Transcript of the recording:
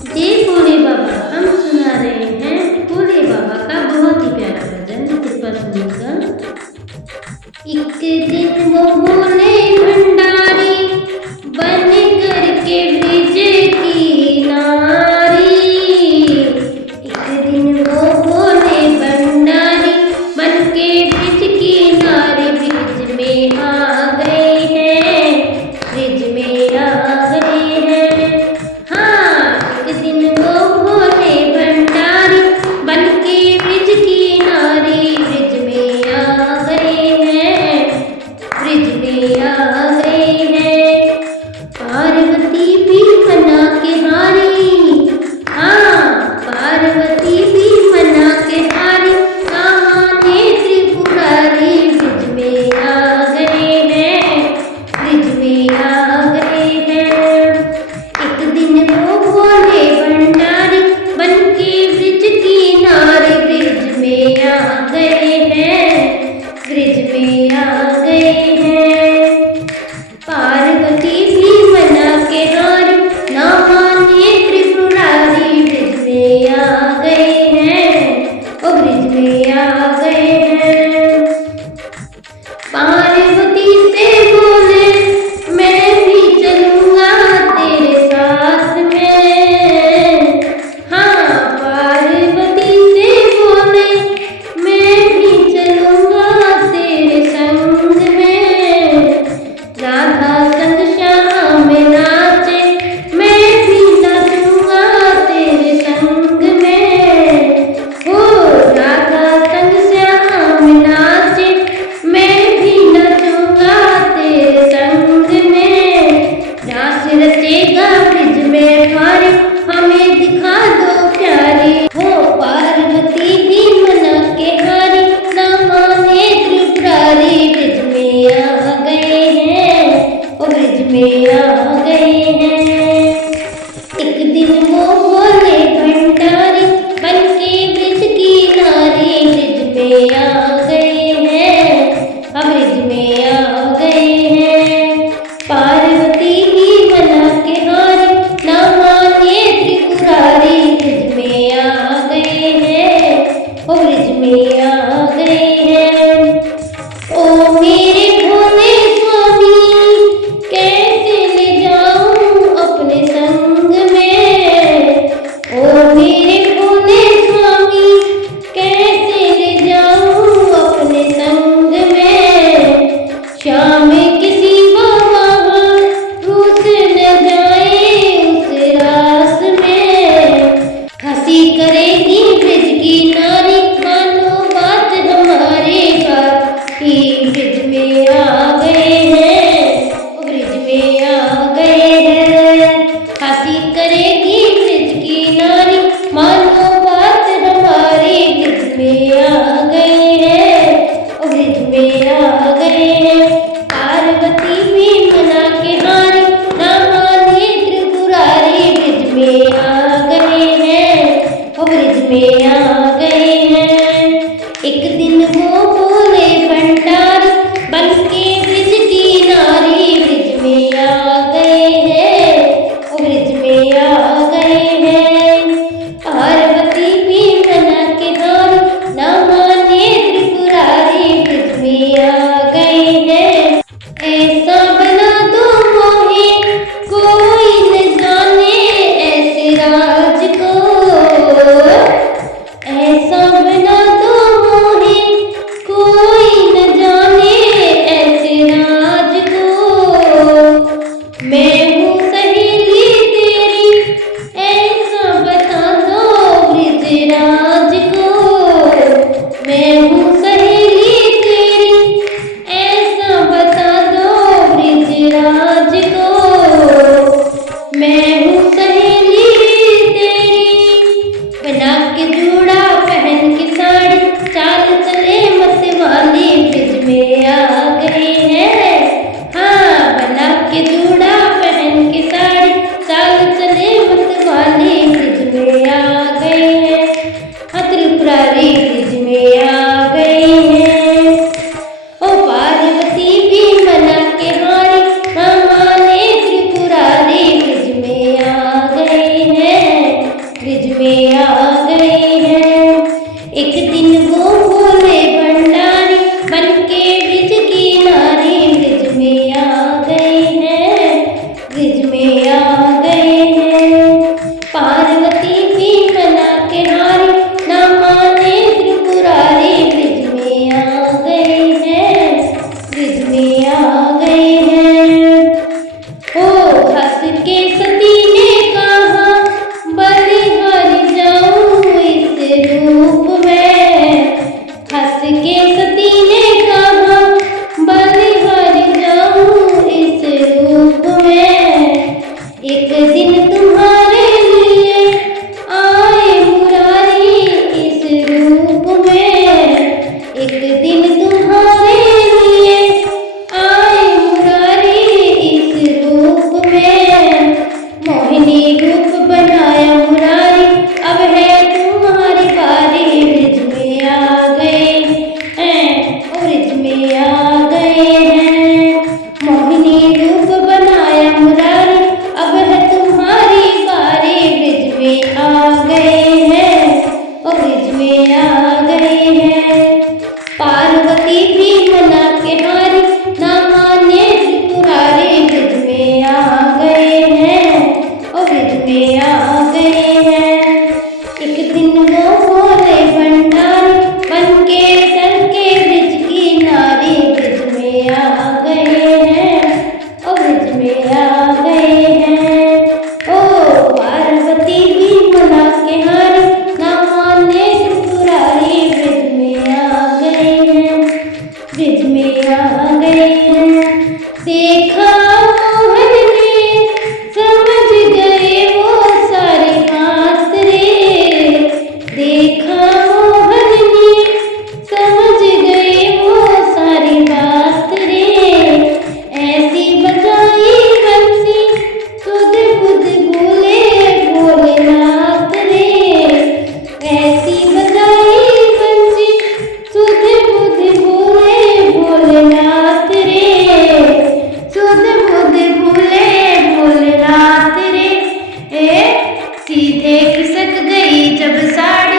जी भोले बाबा, हम सुना रहे हैं भोले बाबा का बहुत ही प्यारा भजन। कृपा सुनिएगा। एक दिन वो भोले भंडारी बन करके ब्रिज की नारी। एक दिन वो भोले भंडारी बन के ब्रिज की नारी ब्रिज में आ गए हैं, ब्रिज में आ गए हैं। हाँ, एक दिन वो भोले भंडारी बन के ब्रिज की नारी ब्रिज में आ गए हैं, ब्रिज में आ गए हैं। पार्वती भी मना के हारी, हाँ पार्वती भी मना के हारी, माने त्रिपुरारी ब्रिज में आ गए हैं, ब्रिज में आ गए हैं। एक दिन वो भोले भंडारी बन के ब्रिज की नारी ब्रिज में आ गए हैं, ब्रिज में आ गए हैं। पार्वती भी मना के हारी, ना माने त्रिपुरारी ब्रिज में आ गए हैं, ओ ब्रिज में आ गए हैं। पार्वती से बोले मैं भी चलूंगा तेरे साथ में। हाँ, पार्वती से बोले मैं भी चलूंगा तेरे संग में। राधा संग श्याम नाचे मैं भी नाचूंगा तेरे संग में। हो राधा संग श्याम नाचे मैं भी नाचूंगा तेरे संग में। रास रचेगा ब्रिज में भारी, हमें दिखा दो प्यारी। हो पार्वती भी मना के हारी, ना माने त्रिपुरारी ब्रिज में आ गए हैं, ओ ब्रिज में आ गए हैं। एक दिन वो भोले भंडारी बन के ब्रिज की नारी ब्रिज में आ गए हैं, अब ब्रिज में आ गए हैं। पार्वती भी मना के हारी, ना माने त्रिपुरारी ब्रिज में आ गए हैं, ओ ब्रिज में आ गए हैं। ओ मेरे भोले स्वामी कैसे ले जाऊं अपने संग में। ओ मेरे भोले स्वामी कैसे ले जाऊं अपने संग में। श्याम किसी वहाँ रूस न जाए उस रास में। हंसी करेगी ब्रिज की नारी, मानो बात हमारे बाती ब्रिज में आ गए हैं, ओ ब्रिज में आ गए हैं। हंसी करेगी ब्रिज की नारी, मानो बात हमारी ब्रिज में आ गए हैं, ओ ब्रिज में आ गए हैं। पार्वती भी मना के हारी, ना माने त्रिपुरारी ब्रिज में आ गए हैं, ओ ब्रिज में आ गए हैं। एक दिन वो भोले भंडारी बन के ब्रिज की नारी ब्रिज में आ गए हैं, ओ ब्रिज में आ में आ गए हैं। एक दिन वो भोले भंडारी बन के चल के ब्रिज किनारे ब्रिज में आ गए हैं, ओ ब्रिज में आ गए हैं। ओ पार्वती भी मना के हारी ना माने त्रिपुरारी ब्रिज में आ गए हैं, ब्रिज में आ गए हैं। देखा मोहन ने समझ गए वो सारी बात रे, देखा मोहन ने समझ गए वो सारी बात रे। ऐसी बजाई बंसी सुध बुध बोले भोलेनाथ रे, ऐसी बजाई बंसी सुध बुध बोले भोलेनाथ रे, सुध बुध बोले भोलेनाथ रे। सीधे खिसक गई जब साड़ी